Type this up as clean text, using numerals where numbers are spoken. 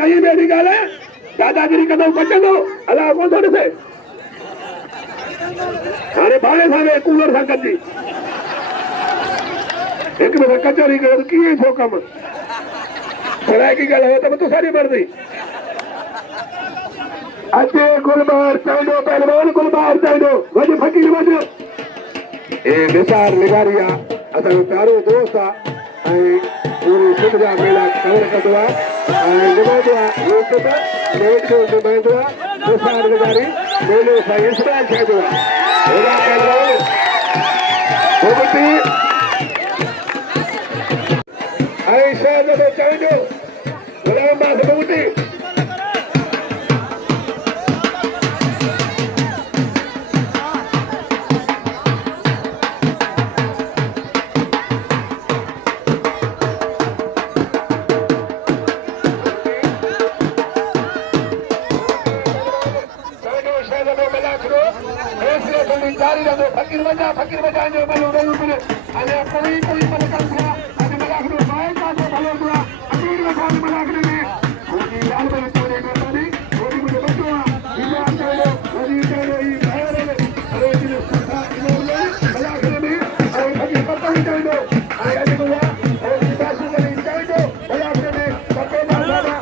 कहीं भी निकाल है दादागिरी कदम बचे दो अल्लाह कौन थोड़े से अरे भाड़े सारे कूलर संगत जी एक में कचौरी करो किए छो कम सराय की गल हो तो तू सारी मर्जी अच्छे गुलबार चाइडो पहलवान गुलबार चाइडो वजह फकीर वजह ए निसार निगारिया असल प्यारो दोस्त पूरी सिंध जा मेला कवर कंदो आहे नुमाइंदो आहे यूट्यूब नेट जो नुमाइंदो आहे निसार निगारी मेले सां इंस्पायर थियंदो आहे हेॾा पहलवान भुगती ऐं शहज़ादो चाइडो गुलाम बास भुगती फकीर बजा जो बलो बलो बलो अने कोई पलकन था अने मलाखरो बाय का जो बलो हुआ अमीर बजा मलाखरे में उनकी लाल में तोड़े करनी थोड़ी मुझे बचवा दिया चलो नदी चलो ही बाहर अरे जी सदा इन्होंने मलाखरे में और फकीर पता ही चलो आया देखो और सिपाही ने चलो मलाखरे में पक्के मारना